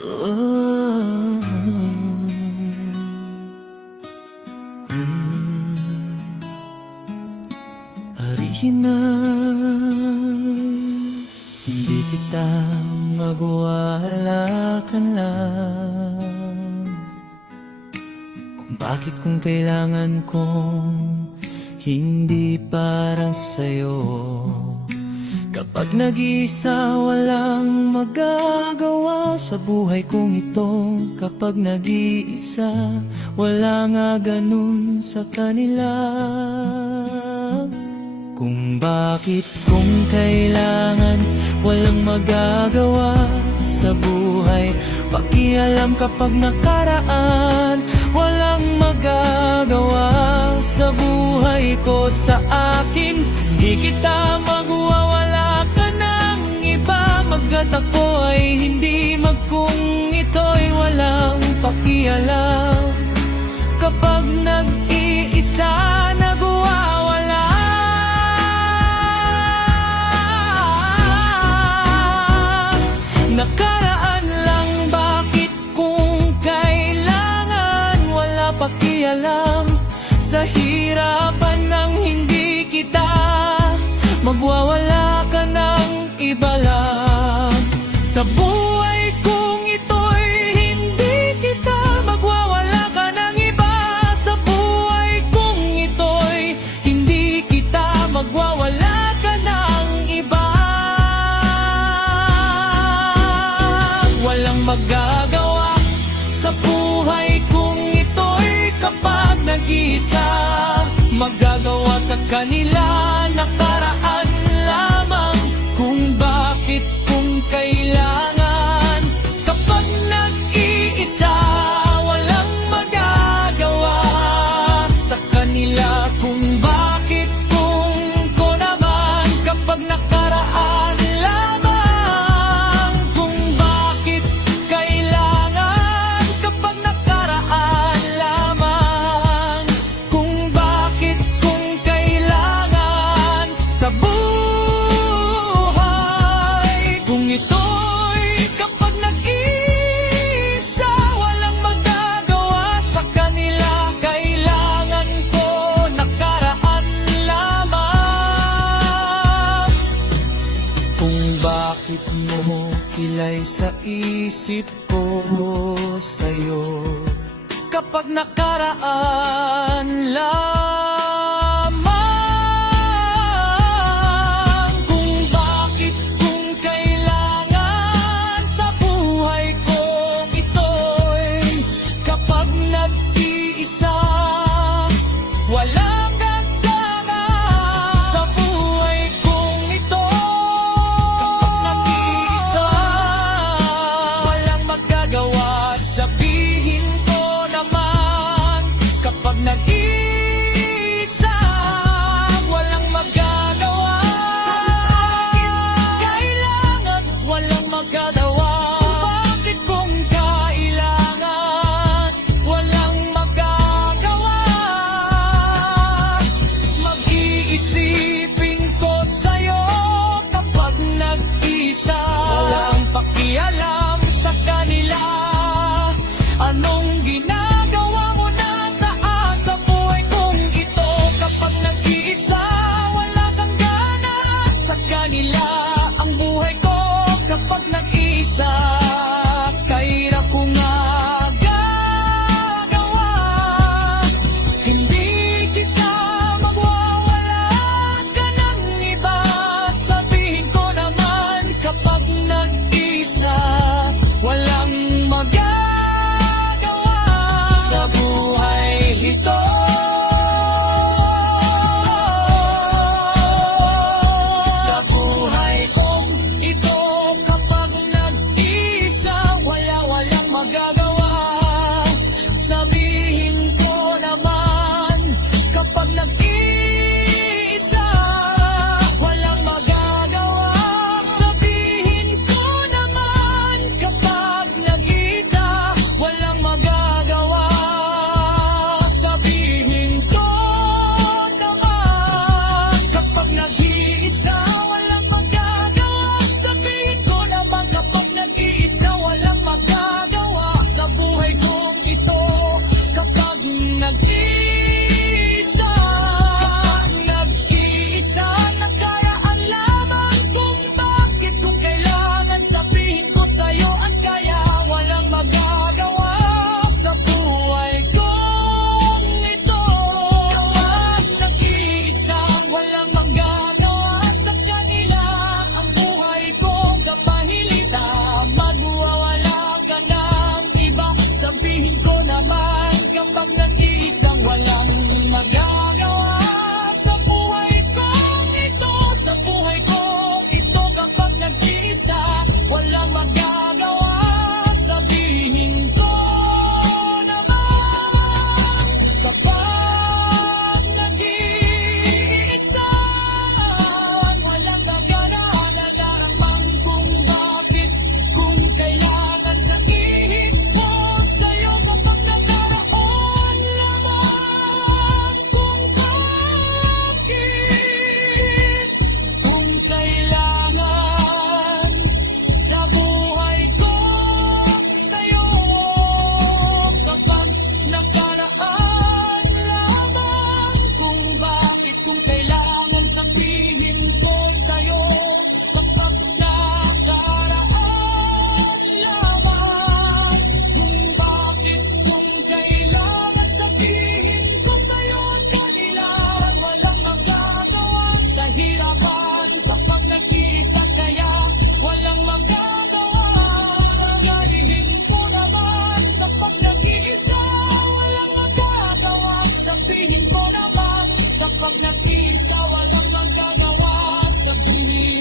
Oh, Original, hindi kita magwawalakan lang. Kung bakit kung kailangan kong hindi para sa'yo. Kapag nag-iisa walang magagawa sa buhay kong ito. Kapag nag-iisa wala nga ganun sa kanila. Kung bakit kung kailangan walang magagawa sa buhay. Pakialam kapag nakaraan walang magagawa sa buhay ko. Sa akin hindi kita magwawala ka ng iba. Magkat ako ay hindi magkung ito'y walang pakialam. Kapag nag-iisa nagwawala. Nakaraan lang bakit kung kailangan wala pakialam. Sa hirapan ng hindi kita magwawala ka ng iba lang. Sa buhay kong ito'y hindi kita magwawala ka ng iba. Sa buhay kong ito'y hindi kita magwawala ka ng iba. Walang magagawa sa buhay kong ito'y kapag nag-iisa. Magagawa sa kanila nakaraan lamang. Kung bakit kung kailangan kapag nag-iisa walang magagawa sa kanila. Kung bakit kung ko naman kapag nakaraan lamang. Kung bakit kailangan kapag nakaraan lamang. Kung bakit kung kailangan sa buhay kung ito'y kapag nag-iisa walang magagawa sa kanila. Kailangan ko nakaraan lamang. Kung bakit mo kilay sa isip ko sa'yo kapag nakaraan lamang. Kung bakit kung kailangan sa buhay kong ito'y kapag nag-iisa walang gagana sa buhay kong ito. Kapag nag-iisa walang magagawa. Sabihin ko naman kapag nag-iisa Pag nag-isa, walang magagawa sa bumi.